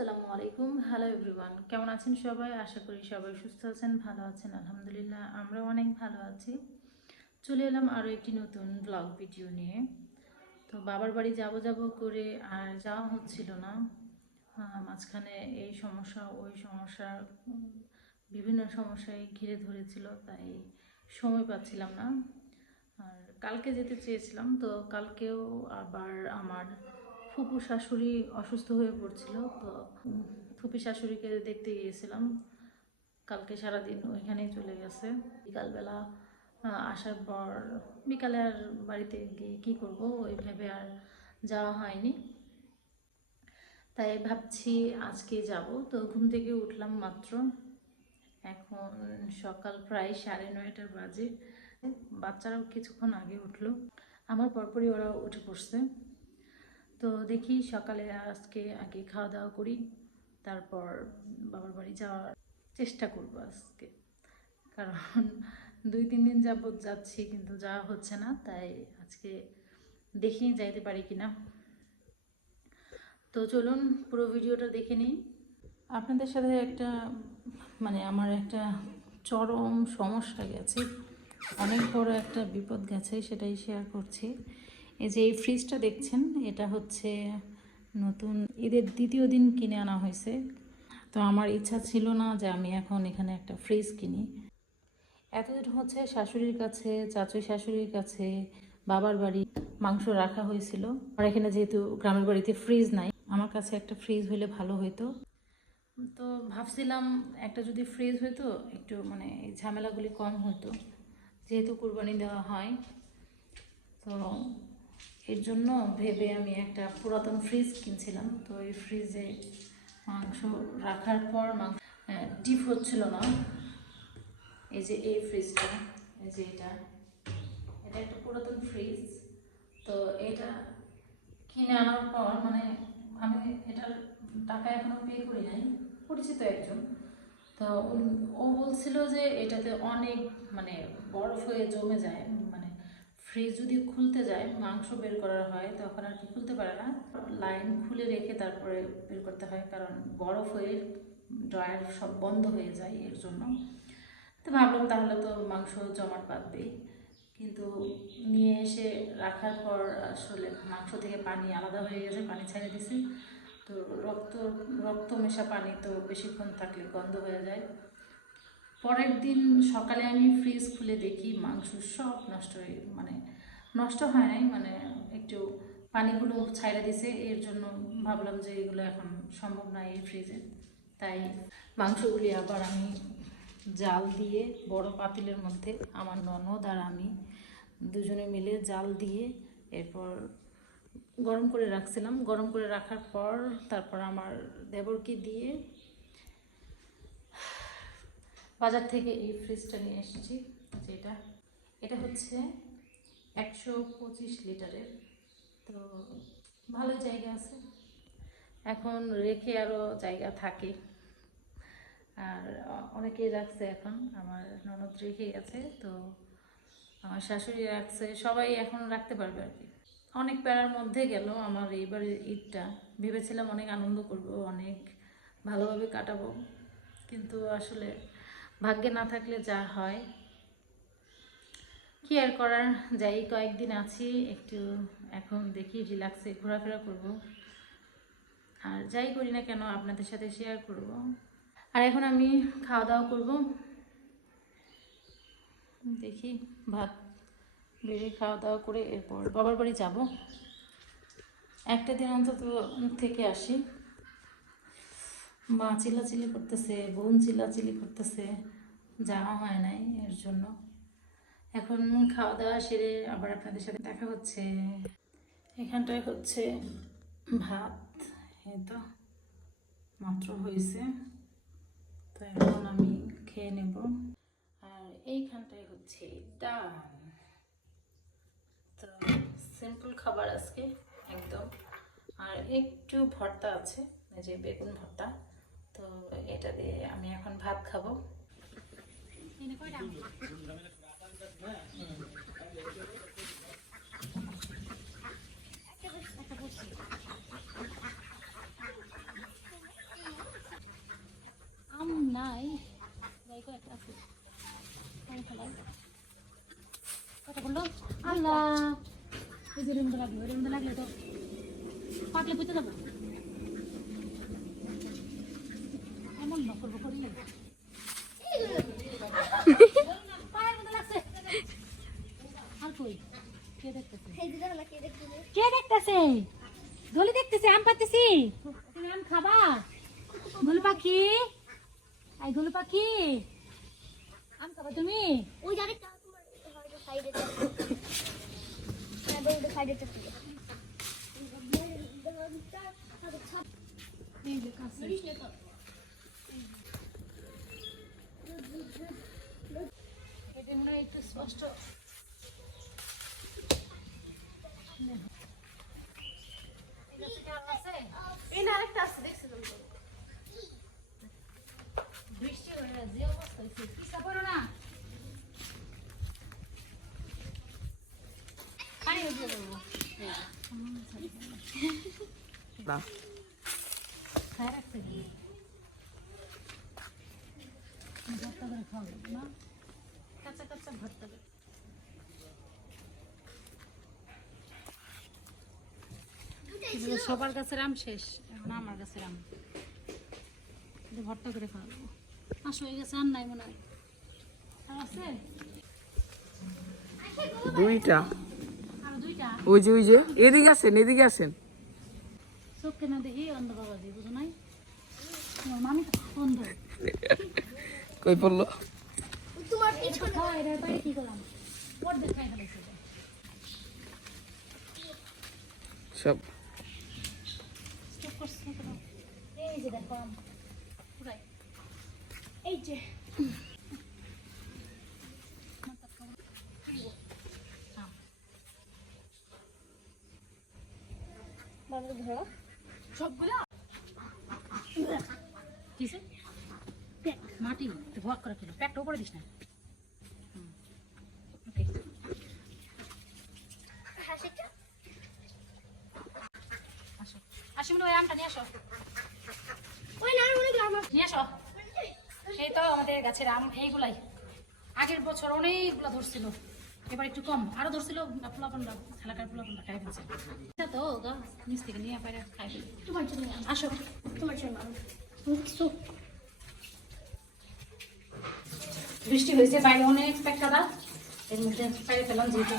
আসসালামু আলাইকুম। Hello everyone, কেমন আছেন সবাই? আশা করি সবাই সুস্থ আছেন, ভালো আছেন। আলহামদুলিল্লাহ আমরাও অনেক ভালো আছি। চলে এলাম আরও একটি নতুন ব্লগ ভিডিও নিয়ে। তো বাবার বাড়ি যাব যাব করে আর যাওয়া হচ্ছিল না। মাঝখানে এই সমস্যা ওই সমস্যা, বিভিন্ন সমস্যায় ঘিরে ধরেছিল, তাই সময় পাচ্ছিলাম না। আর কালকে যেতে চেয়েছিলাম, তো কালকেও আবার আমার ফুপু শাশুড়ি অসুস্থ হয়ে পড়ছিল, তো ফুপি শাশুড়িকে দেখতে গিয়েছিলাম। কালকে সারাদিন ওইখানেই চলে গেছে। বিকালবেলা আসার পর বিকালে আর বাড়িতে গিয়ে কী করবো ওই ভেবে আর যাওয়া হয়নি। তাই ভাবছি আজকে যাব। তো ঘুম থেকে উঠলাম মাত্র, এখন সকাল প্রায় 9:30 বাজে। বাচ্চারাও কিছুক্ষণ আগে উঠলো, আমার পরপরই ওরা উঠে পড়ছে। তো দেখি সকালে আজকে আগে খাওয়া দাওয়া করি, তারপর বাবার বাড়ি যাওয়ার চেষ্টা করব আজকে। কারণ 2-3 দিন যাবৎ যাচ্ছি কিন্তু যাওয়া হচ্ছে না, তাই আজকে দেখি যাইতে পারি কিনা। তো চলুন পুরো ভিডিওটা দেখে নিই। আপনাদের সাথে আমার একটা চরম সমস্যা গেছে, অনেক বড় একটা বিপদ গেছে, সেটাই শেয়ার করছি। এই যে এই ফ্রিজটা দেখছেন, এটা হচ্ছে নতুন ঈদের দ্বিতীয় দিন কিনে আনা হয়েছে। তো আমার ইচ্ছা ছিল না যে আমি এখন এখানে একটা ফ্রিজ কিনি। এতদিন হচ্ছে শাশুড়ির কাছে, চাচুই শাশুড়ির কাছে, বাবার বাড়ি মাংস রাখা হয়েছিল। আর এখানে যেহেতু গ্রামের বাড়িতে ফ্রিজ নাই, আমার কাছে একটা ফ্রিজ হলে ভালো হতো। তো ভাবছিলাম একটা যদি ফ্রিজ হতো একটু এই ঝামেলাগুলি কম হতো, যেহেতু কুরবানি দেওয়া হয়। তো এর জন্য ভেবে আমি একটা পুরাতন ফ্রিজ কিনছিলাম। তো এই ফ্রিজে মাংস রাখার পর ডিপ হচ্ছিল না। এই যে এই ফ্রিজটা, এই যে এটা একটা পুরাতন ফ্রিজ। তো এটা কিনে আনার পর আমি এটার টাকা এখনো পে করি নাই, পরিচিত একজন। তো ও বলছিল যে এটাতে অনেক বরফ হয়ে জমে যায়, ফ্রিজ যদি খুলতে যায়, মাংস বের করার হয়, তখন আর কি খুলতে পারে না, লাইন খুলে রেখে তারপরে বের করতে হয়, কারণ বরফ হয়ে ড্রয়ার সব বন্ধ হয়ে যায় এর জন্য। তো ভাবলাম তাহলে তো মাংস জমাট বাঁধবেই। কিন্তু নিয়ে এসে রাখার পর আসলে মাংস থেকে পানি আলাদা হয়ে গেছে, পানি ছেড়ে দিছি। তো রক্ত রক্ত মেশা পানি তো বেশিক্ষণ থাকলে গন্ধ হয়ে যায়। পরের দিন সকালে আমি ফ্রিজ খুলে দেখি মাংস সব নষ্ট হয়ে নষ্ট হয় নাই, একটু পানিগুলো ছাইড়া দিছে। এর জন্য ভাবলাম যে এগুলো এখন সম্ভব না এই ফ্রিজে। তাই মাংসগুলি আবার আমি জাল দিয়ে বড় পাতিলের মধ্যে, আমার ননদ আর আমি দুজনে মিলে জাল দিয়ে এরপর গরম করে রাখছিলাম। গরম করে রাখার পর তারপর আমার দেবরকে দিয়ে বাজার থেকে এই ফ্রিজটা নিয়ে এসেছি। যেটা এটা হচ্ছে 125 লিটারের। তো ভালো জায়গা আছে, এখন রেখে আরও জায়গা থাকে। আর অনেকেই রাখছে, এখন আমার ননদ রেখে গেছে, তো আমার শাশুড়ি রাখছে, সবাই এখন রাখতে পারবে আর কি। অনেক প্যারার মধ্যে গেল আমার এইবারের ঈদটা। ভেবেছিলাম অনেক আনন্দ করব, অনেক ভালোভাবে কাটাবো, কিন্তু আসলে ভাগ্যে না থাকলে যা হয় কি আর করার। যাই কয়েকদিন আছি একটু, এখন দেখি রিল্যাক্সে ঘোরাফেরা করব, আর যাই করি না কেন আপনাদের সাথে শেয়ার করব। আর এখন আমি খাওয়া দাওয়া করব, দেখি ভাত বেড়ে খাওয়া দাওয়া করে এরপর বাবার বাড়ি যাব। একটা দিন অন্তত থেকে আসি। মা চিল্লাচিল্লি করতেছে, বোন চিল্লাচিল্লি করতেছে, যাওয়া হয় নাই এর জন্য। এখন খাওয়া দাওয়া সেরে আবার আপনাদের সাথে দেখা হচ্ছে। এখানটায় হচ্ছে ভাত, এই তো মাত্র হয়েছে, তো এখন আমি খেয়ে নেব। আর এইখানটায় হচ্ছে ডাল। তো সিম্পল খাবার আজকে একদম। আর একটু ভর্তা আছে, এই যে বেগুন ভর্তা। তো এটা দিয়ে আমি এখন ভাত খাবো। আল্লাহ এই যে রুমটা লাগলে তো পাকলে পুঁতে যাবো এমন না করবো করিলে পায়ের মধ্যে লাগছে আর কই কে দেখতেছে দলি দেখতেছে আম পাতেছি তুমি আম খাবা গোলু পাখি আই গোলু পাখি আম খাবা তুমি ওই জায়গাটা তোমার হয়তো সাইডে হ্যাঁ বলতে সাইডে চলে এই যে কাছে এটা মনে হয় একটু স্পষ্ট এই না আরেকটা আছে দেখছিলাম তো বৃষ্টি হয়ে যে অবস্থা হয়েছে পিসা পড়ো না পানি উঠিয়ে দেবো খায় রাখছে কি ভর্তা করে খাওয়া যাবে না কাঁচা কাঁচা ভর্তা করে সবার গাছের আম শেষ এখন আমার গাছের আম ভর্তা করে খাওয়াবো আসো এই গাছে আম নাই মনে হয় আর আছে দুইটা আর দুইটা ওই যে এদিকে আসেন চোখকে না দেখি অন্ধ বাবা দিয়ে বুঝো নাই তোমার মামি তো অন্ধ কই পড়লো তোমার এটা খাওয়া এটার বাইরে কি করলাম পর দেখাই ফেলেছে সব স্টপ করছে এই যে দেখো আম পুরাই এই যে বাবা ধরো সবগুলা কিসে মাটি ভক করে ফেলো প্যাকটা উপরে দিস না ওকে হাসিটা আসো আসি মনে ওই আমটা নিয়ে আসো ওই না মনে গ্রাম নিয়ে আসো এই তো আমাদের গাছের আম এইগুলাই আগের বছর অনেকগুলো ধরছিল এবার একটু কম আরো ধরছিল পোলাপানরা এলাকার পোলাপানরা খাই ফেলছে এটা তো গাছ নিচ থেকে নিয়ে পায়রা খাই ফেলে তোমার জন্য আসো তোমার জন্য বৃষ্টি হয়েছে বাইরে অনেক প্যাকটা এর মধ্যে পাইরে ফেলাম যেহেতু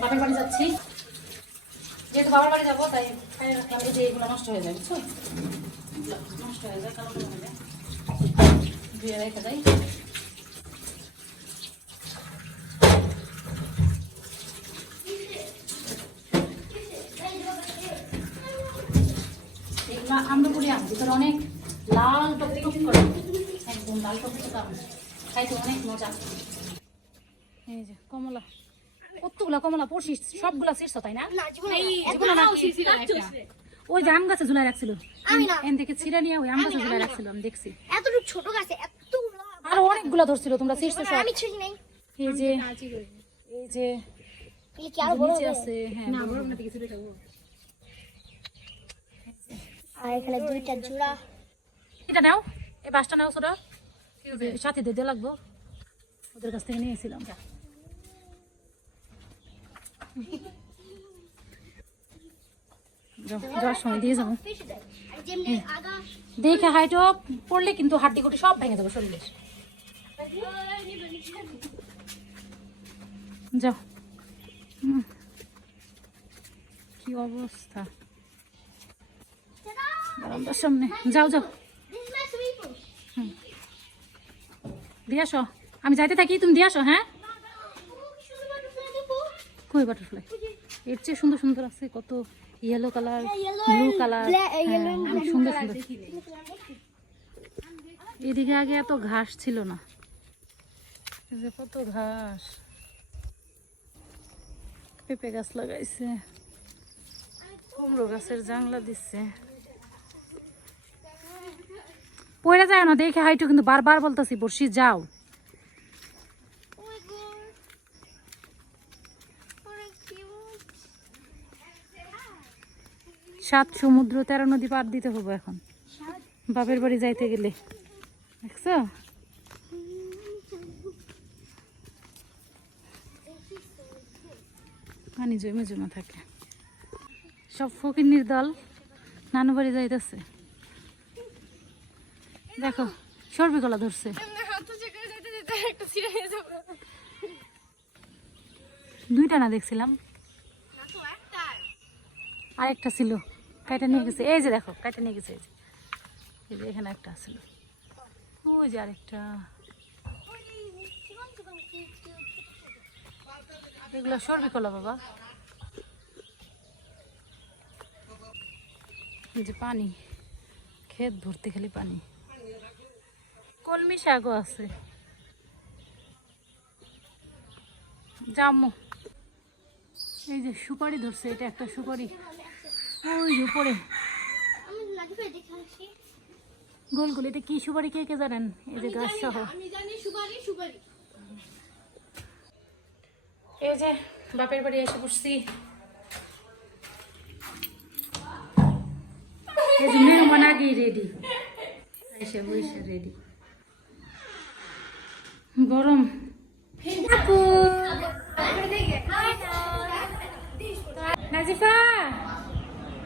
বাপের বাড়ি যাচ্ছি যেহেতু বাবার বাড়ি যাবো তাই পাইরে রাখলাম এই যে এগুলো নষ্ট হয়ে যায় বুঝছো এগুলো নষ্ট হয়ে যায় কালো হয়ে যায় ধুয়ে রেখে দেয় এগুলো আমরা করি আম ভিতরে অনেক লাল টক করে একদম লাল টক আম খাইতে অনেক মজা এই যে কমলা কতগুলা কমলা পড়ছিস সবগুলা শীর্ষ তাই না না জীবনে এগুলো না ওই যে আম গাছে ঝুলাই রাখছিল আমি না। এন থেকে ছিঁড়ে নিয়ে ওই আম গাছে ঝুলাই রাখছিল আমি দেখছি এতটুকু ছোট গাছে এতগুলো আরো অনেকগুলা ধরছিল তোমরা শীর্ষ সব আমি ছিড়ি নাই এই যে এই কি আর বড় নিচে হবে? আছে হ্যাঁ না বড় না থেকে ছিঁড়ে খাবো আর এখানে দুইটা জোড়া এটা নাও এই বাসটা নাও ছোট সাথে দিতে লাগবো ওদের কাছ থেকে নিয়েছিলাম যাওয়ার সময় দিয়ে যাবো ফিশ দেয় আর যেমনি আগা দেখে হাইটো পড়লে কিন্তু হাড্ডি গুটি সব ভেঙে যাবে শরীরে যাও কি অবস্থা বারান্দার সামনে যাও যাও দিস মাই সুইমিং পুল দিয়ে আসো আমি যাইতে থাকি তুমি দিয়ে আসো হ্যাঁ কই বাটারফ্লাই এর চেয়ে সুন্দর সুন্দর আছে কত ইয়েলো কালার ব্লু কালার সুন্দর সুন্দর এদিকে আগে এত ঘাস ছিল না এই যে কত ঘাস পেঁপে গাছ লাগাইছে কুমড়ো গাছের জাংলা দিচ্ছে পড়ে যায় না দেখে হাইটু কিন্তু বারবার বলতেছি বর্ষি যাও সাত সমুদ্র 13 নদী পার দিতে হবে এখন বাপের বাড়ি যাইতে গেলে দেখছো পানি জমে জমে থাকে। সব ফকিন্নির দল নানু বাড়ি যাইতেছে। দেখো সর্বি গলা ধরছে। দুইটা না দেখছিলাম, আরেকটা ছিল কাইটা নিয়ে গেছে। এই যে দেখো কাইটা নিয়ে গেছে, এই যে এখানে একটা ছিল, ওই যে আরেকটা। এগুলো সর্বি কলা বাবা। এই যে পানি, ক্ষেত ভর্তি খালি পানি। কলমি শাকও আছে। জামু, এই যে সুপারি ধরছে, এটা একটা সুপারি ওই যে উপরে আমি লাগি ফেলে দেখে আসি। গোল গোল। এটা কি সুপারি কে কে জানেন? এই যে গাছ সহ। আমি জানি সুপারি সুপারি। এই যে বাপের বাড়ি এসে পড়ছি। এই যে মেহমান আগেই রেডি, এসে বসে রেডি। গরম। আপু নাজিফা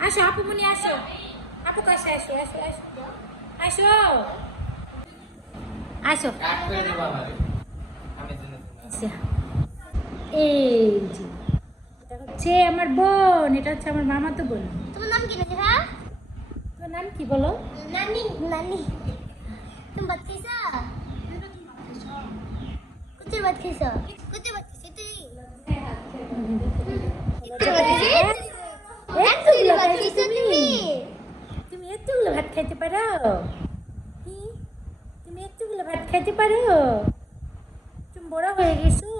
আসো, আপু মনি আসো, আপু কাছে আসো, আসো আসো আসো আসো। আচ্ছা, এই যে এটা হচ্ছে আমার বোন, এটা হচ্ছে আমার মামাতো বোন। তোমার নাম কি নাজিফা? তোমার নাম কি বলো? নানি নানি। তুমি ভাত খাইছা? কুত্তে ভাত খাইছা? কুত্তে ভাত খাইছা তুই? কুত্তে ভাত খাইছা? এতগুলো ভাত খাইছা তুমি? তুমি এতগুলো ভাত খাইতে পারো? কি? তুমি এতগুলো ভাত খাইতে পারো? তুমি বড় হয়ে গেছো।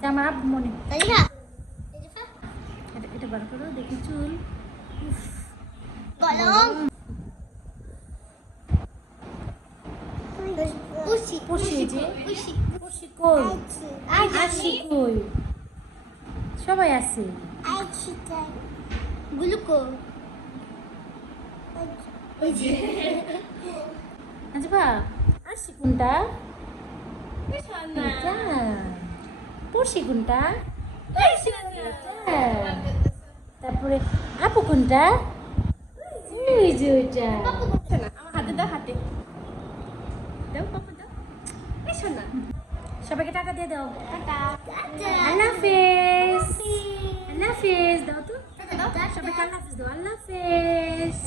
তা আমার আব্বু মনে, নাজিফা নাজিফা এটা বার করো দেখি চুল। গলম পুষি পুষি যে পুষি পুষি কই? আসি কই? সবাই আছে। আইছি তাই গুলুকো ওই যে নাজিফা আসি কোনটা? এটা পুষি কোনটা? এটা। তারপরে আপু কোনটা? ওই যে ওইটা। আমার হাতে দাও, হাতে দাও পাপা দাও। এই শোনা, সবাইকে টাকা দিয়ে দাও। টাটা আল্লাহ হাফেজ। আল্লাহ হাফেজ দাও তো, সবাইকে আল্লাহ হাফেজ দাও। আল্লাহ হাফেজ।